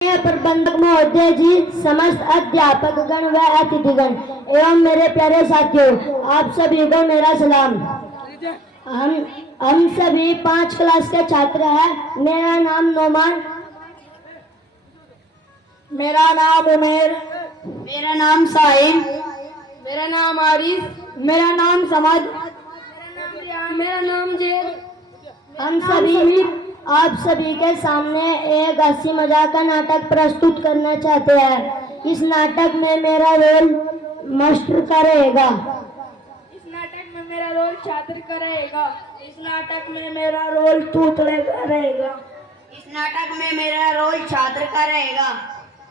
प्रबंधक महोदय जी, समस्त अध्यापक गण व अतिथिगण एवं मेरे प्यारे साथियों, आप सभी को मेरा सलाम। हम सभी 5 क्लास के छात्र हैं। मेरा नाम नोमान, मेरा नाम उमेर, मेरा नाम साहिल, मेरा नाम आरिफ, मेरा नाम समद, मेरा नाम जेर। हम सभी आप सभी के सामने एक हंसी मजाक का नाटक प्रस्तुत करना चाहते हैं। इस नाटक में मेरा रोल मास्टर का रहेगा। इस नाटक में मेरा रोल छात्र का रहेगा। इस नाटक में मेरा रोल तूतड़े का रहेगा। इस नाटक में मेरा रोल छात्र का रहेगा।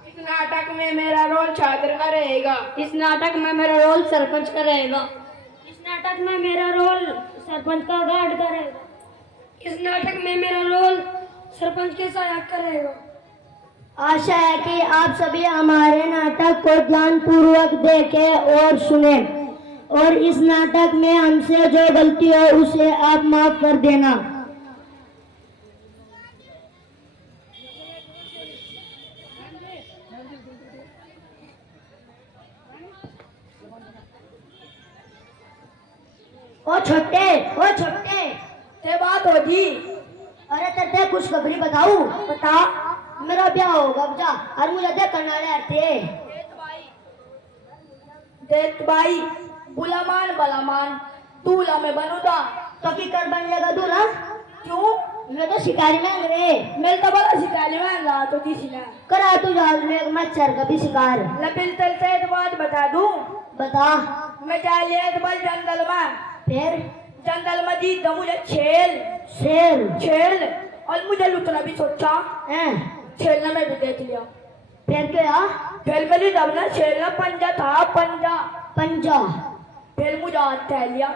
इस नाटक में मेरा रोल छात्र का रहेगा। इस नाटक में मेरा रोल सरपंच का रहेगा। इस नाटक में मेरा रोल सरपंच का गार्ड का रहेगा। इस नाटक में मेरा रोल सरपंच के सहायक का रहेगा। आशा है कि आप सभी हमारे नाटक को ध्यानपूर्वक देखें और सुने, और इस नाटक में हमसे जो गलती हो उसे आप माफ कर देना। ओ छोटे ते बात होगी। अरे तेरे खुशखबरी बताऊं? बता। मेरा ब्याह होगा बजा, और मुझे देख करना थे। देख भाई, बुलामान बलामान दूल्हा में बनूंगा। तो की कर बन जाएगा दूल्हा? क्यों? मैं तो शिकारी में रे। मेरे तो बड़ा शिकारी में रहा तो किसी ने करा तू जाल में मच्छर का भी शिकार। लपिल तल से एक बात बता दूं। बता। मैं जा लिया तो बल जंगल में। फिर जंगल में दी दम मुझे छेल और मुझे लुटना भी सोचा। छेल ने मैं भी देख लिया। फिर क्या? फिर मेरी दम ना छेल ना पंजा था, पंजा। फिर मुझे हाथ तह लिया।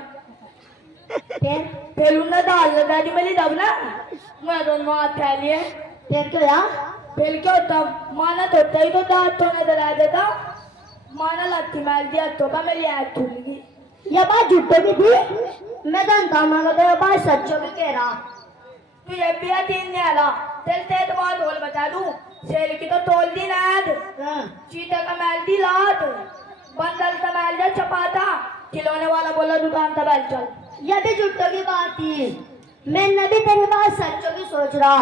फिर उन्हें दाल लगा दी मेरी दम ना, मैं दोनों हाथ तह लिए। फिर क्या? फिर क्या होता? माना तो ही तो दांत तो न दला देता। माना लाठी मार दिया तो मेरी आँख खुल गई। ये बात झूठो की थी। मैं जानता हूँ मगर ये बात सच्चो भी कह रहा। तुझे बिया तीन नहीं आला। तेरे तो बात बोल बता दूं। शेर की तो तोल दी नाद, चीता का मैल दी लाद, बंदल का मैल जा चपाता, खिलौने वाला बोला दुकान का बैल चल। यह भी झूठो की बात थी। मैंने भी तेरी बात सच्चो की सोच रहा।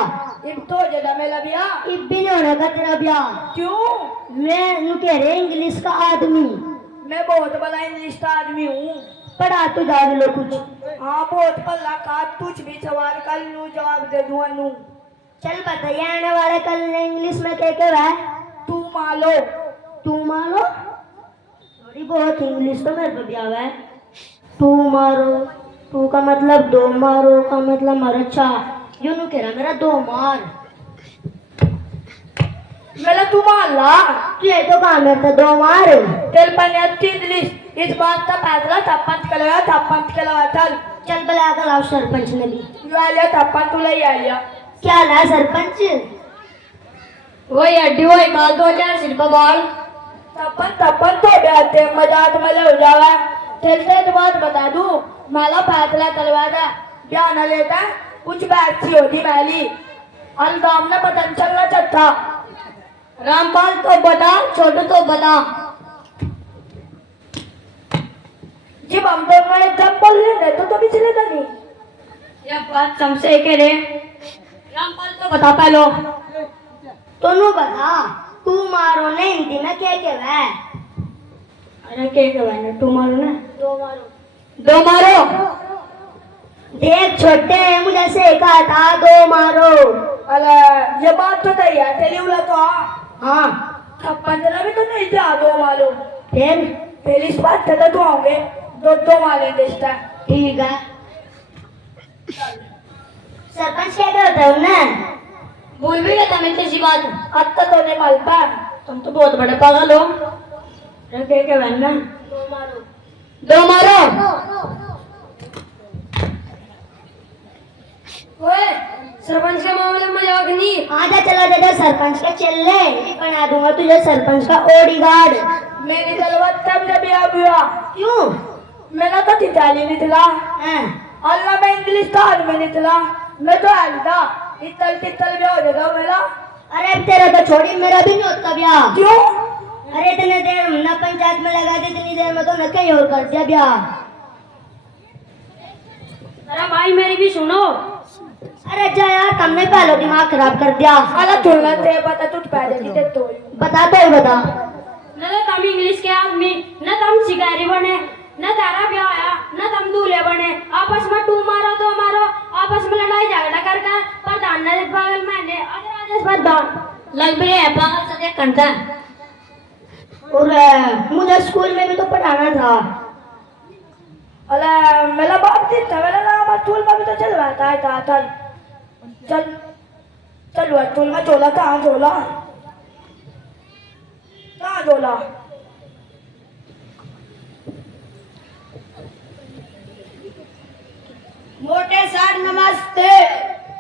इब तो जदा मेला बिया। इब भी नहीं होने का तेरा ब्याह। क्यों? मैं कह रहे इंग्लिश का आदमी। मैं बहुत बड़ा इंग्लिश का आदमी हूँ। पढ़ा तो जा लो कुछ। हाँ बहुत पल्ला का, तुझ भी सवाल कल नू जवाब दे दूँ नू। चल बताइए आने वाले कल ने इंग्लिश में क्या है? तू मालो। थोड़ी बहुत इंग्लिश तो मेरे को भी आवा है। तू मारो, तू का मतलब दो, मारो का मतलब मारो। अच्छा यूं नु कह रहा मेरा दो मार। मेरा तू माला तू ये तो काम है दो मार। तेल पन्याती इंग्लिश इस बात का फैसला सरपंच के लगा चल बुला कर लाओ सरपंच ने भी। सरपंच तुला ही आया। क्या ला सरपंच? वही हड्डी वही काल 2000 सिर पर बाल। तपन तो बैठे मजाक में हो जावा। तेल से तो बात बता दूं। माला फैसला करवा दे, ब्याह न लेता कुछ बात सी होती मैली। अलगाम ने पतन चलना चाहता। रामपाल तो बता, छोटू तो बता। जब हम दोनों एक जब बोल रहे तो भी चलेगा नहीं। यह बात समझे के रे। रामपाल तो बता पहलो। तू बता, तू मारो ने हिंदी में क्या है? अरे क्या है? तू मारो ना। दो मारो। देख छोटे मुझे से कहा था दो मारो। अरे ये बात तो तय है तेरी उला तो। हाँ पंद्रह भी तो नहीं था दो मारो। फिर इस बात से तो आओगे दो माले देता। ठीक है। सरपंच क्या करता हूँ ना? भूल भी गया मैं तेरी बात। अब तो नहीं मालता। तुम तो बहुत बड़े पागल हो। क्या बहन दो मारो। ओए सरपंच के मामले में मजाक नहीं। आजा चला जाता सरपंच का चलने बना दूंगा तुझे सरपंच का बॉडीगार्ड। मैंने चलवा तब जब बिया। क्यों? मैंने तो तिताली निकला। अल्लाह मैं इंग्लिश था में निकला। मैं तो आलता इतल तितल भी हो जाएगा मेरा। अरे तेरा तो छोड़ी, मेरा भी नहीं होता ब्याह। क्यों? अरे इतने देर न पंचायत में लगा दी, इतनी देर में तो न कहीं और कर दिया ब्याह। अरे भाई मेरी भी सुनो। अरे जा यार, तुमने पहले दिमाग खराब कर दिया। अरे तुलना ते पता तुझ पैदे की ते तो बता तो ही बता। न तो तुम इंग्लिश के आदमी, न तुम शिकारी बने, न तारा ब्याह आया, न तुम दूल्हे बने। आपस में तू मारो तो मारो, आपस में लड़ाई झगड़ा करके प्रधान ने पागल मैंने अगर आदेश प्रधान लग भी है पागल से कंटा। और मुझे स्कूल में भी तो पढ़ाना था। अरे मेरा बाप दिन था, मेरा नाम स्कूल में भी तो चल रहा था। चल चल हुआ स्कूल में झोला कहाँ झोला कहाँ झोला। मोटे सर नमस्ते।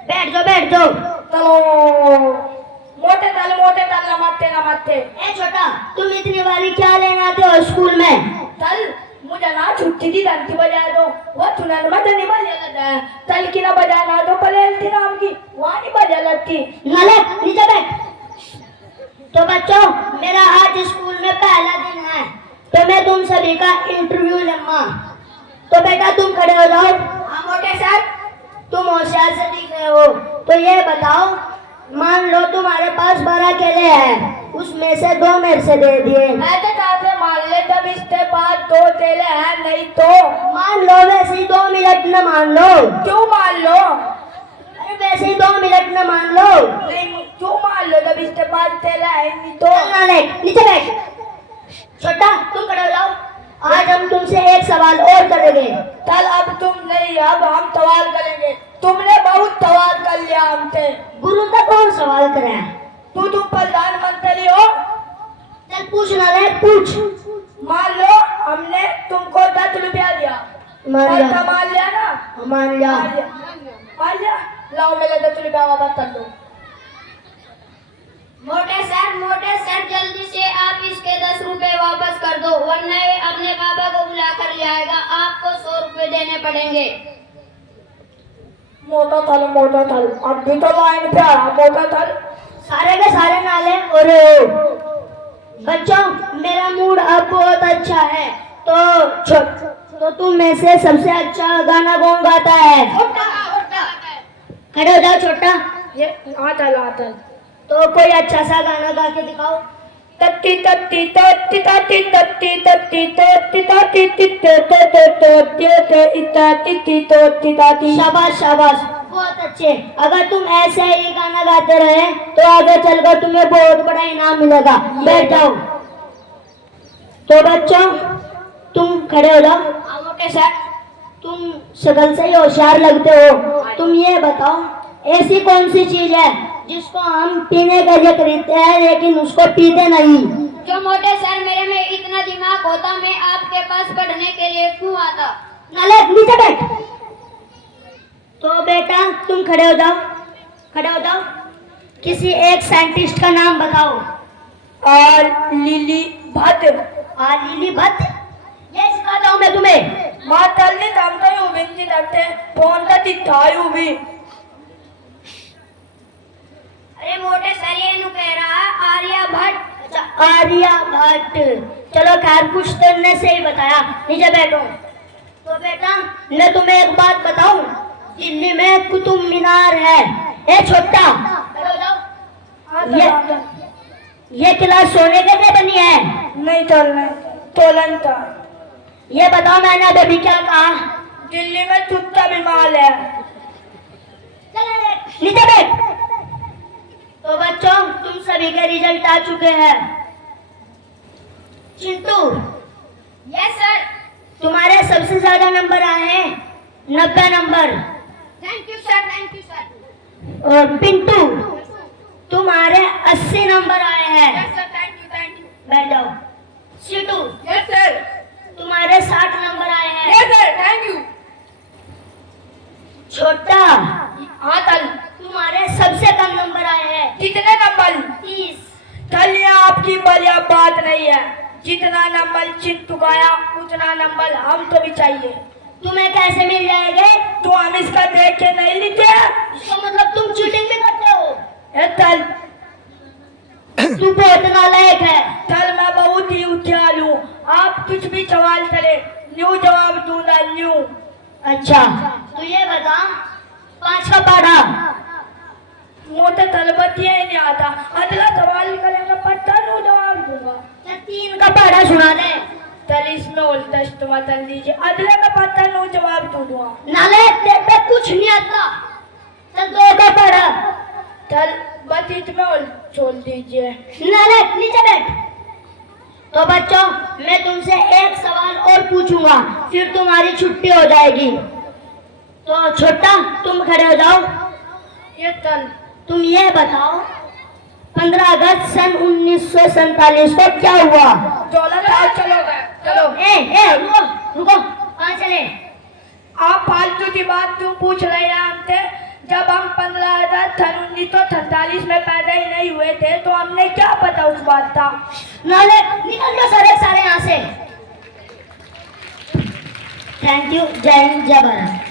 बैठ जाओ बैठ जाओ। चलो मोटे तल नमस्ते नमस्ते। ए छोटा, तुम इतनी बारी क्या लेने आते हो स्कूल में? चल मुझे ना छुट्टी दी घंटी बजा दो, वो चुनाव में नहीं बजा लगता है। चल की ना बजाना तो पलेल थी नाम की वहाँ नहीं बजा लगती। नाले नीचे बैठ। तो बच्चों, मेरा आज स्कूल में पहला दिन है, तो मैं तुम सभी का इंटरव्यू लूंगा। तो बेटा तुम खड़े हो जाओ। हाँ मोटे सर। तुम होशियार से दिख रहे हो, तो ये बताओ, मान लो तुम्हारे पास 12 केले हैं, उसमें से 2 मेरे से दे दिए। मैं तो कहते मान ले, जब इसके पास 2 केले हैं, नहीं तो मान लो, वैसे ही 2 मिनट न मान लो। क्यों मान लो? अरे वैसे ही 2 मिनट न मान लो। नहीं क्यों मान लो, जब इसके पास केला है नहीं तो। नाले नीचे बैठ। छोटा तुम खड़े हो जाओ। आज हम तुमसे एक सवाल और करेंगे। कल अब तुम नहीं, अब हम सवाल करेंगे। तुमने बहुत सवाल कर लिया हमसे। गुरु का कौन सवाल करे? तुम प्रधानमंत्री हो। चल पूछ नाले पूछ। मान लो हमने तुमको 10 रुपया दिया, मान लिया। पैसा मान लिया ना? मान लिया। मान लिया। लाओ मेरे 10 रुपया वापस कर दो। मोटे सर जल्दी से आप इसके 10 रुपए वापस कर दो, वरना ये अपने पापा को बुला कर ले आएगा। आपको 100 रुपए देने पड़ेंगे। मोटा थल अभी तो लाइन पे आया। मोटा थल सारे के सारे नाले। और बच्चों, मेरा मूड अब बहुत अच्छा है, तो तुम में से सबसे अच्छा गाना कौन गाता है? खड़े हो जाओ छोटा। ये आतल तो कोई अच्छा सा गाना गा के दिखाओ। तत्ती तत्ती तत्ती तत्ती तत्ती तत्ती तत्ती तत्ती तत्ती तत्ती। शाबाश शाबाश, बहुत अच्छे। अगर तुम ऐसे ही गाना गाते रहे तो आगे चलकर तुम्हें बहुत बड़ा इनाम मिलेगा। बैठ जाओ। तो बच्चों, तुम खड़े हो जाओ। मोटे सर तुम शक्ल से ही होशियार लगते हो। तुम ये बताओ, ऐसी कौन सी चीज है जिसको हम पीने के लिए खरीदते हैं लेकिन उसको पीते नहीं? जो मोटे सर, मेरे में इतना दिमाग होता मैं आपके पास पढ़ने के लिए क्यों आता? नाले नीचे बैठ। तो बेटा तुम खड़े हो जाओ। खड़े हो जाओ। किसी एक साइंटिस्ट का नाम बताओ। और लिली भट्ट। लिली भट्ट? ये सिखाता हूँ मैं तुम्हें। माँ तल्ली दम तो यूं बिंदी लगते फोन का दिखायू भी। अरे मोटे सर, ये नु कह रहा आर्यभट्ट। अच्छा, आर्यभट्ट। चलो खैर, कुछ तो ने सही बताया। नीचे बैठो। तो बेटा मैं तुम्हें एक बात बताऊं, दिल्ली में कुतुब मीनार है। ए छोटा, बैठो जाओ। ये किला सोने के लिए बनी है? नहीं चलना तोलन था। ये बताओ, मैंने अभी क्या कहा? दिल्ली में कुत्ता बीमार है। नीचे बैठ। तो बच्चों, तुम सभी के रिजल्ट आ चुके हैं। Chintu, yes sir. तुम्हारे सबसे ज्यादा नंबर आए हैं, 90 नंबर। Thank you sir. और पिंटू, तुम्हारे 80 नंबर आए हैं। Thank you. बैठ जाओ। सीटू, यस सर। तुम्हारे 60 नंबर आए हैं। Yes sir, thank you. छोटा, हाँ तल तुम्हारे सबसे कम नंबर आए हैं, कितने नंबर? 30। तल ये आपकी बढ़िया बात नहीं है। जितना नंबर चिंटू गाया उतना नंबर हम तो भी चाहिए। तुम्हें कैसे मिल जाएंगे? तो हम इसका देख के नहीं लिखे। इसका मतलब तुम चीटिंग भी करते हो। ए तल तू बहुत नालायक है। चल मैं बहुत ही होशियार हूँ, आप कुछ भी सवाल करे न्यू जवाब दूंगा न्यू। अच्छा तो ये बता 5 का पढ़ा। मुझे तलबती ही नहीं आता, अगला सवाल करेंगे पता न्यू जवाब दूंगा। 3 का पढ़ा सुना दे। चल इसमें उल्टा इस्तेमाल कर लीजिए, अगले में पता न्यू जवाब दूंगा। नालायक तेरे पे कुछ नहीं आता। चल 2 का पढ़ा। चल बस इसमें उल्टा छोड़ दीजिए। नालायक नीचे बैठ। तो बच्चों मैं तुमसे एक सवाल और पूछूंगा, फिर तुम्हारी छुट्टी हो जाएगी। तो छोटा तुम खड़े हो जाओ। ये चल तुम ये बताओ 15 अगस्त सन 1947 को क्या हुआ? 14 साल चलो गए, चलो। रुको रुको, कहाँ चले? आप फालतू की बात क्यों पूछ रहे हैं हमसे? जब हम 15 अगस्त सन 1947 में पैदा ही नहीं हुए थे तो हमने क्या पता उस बात का। नालायक निकल जाओ सारे यहाँ से। Thank you. जय हिंद जय भारत।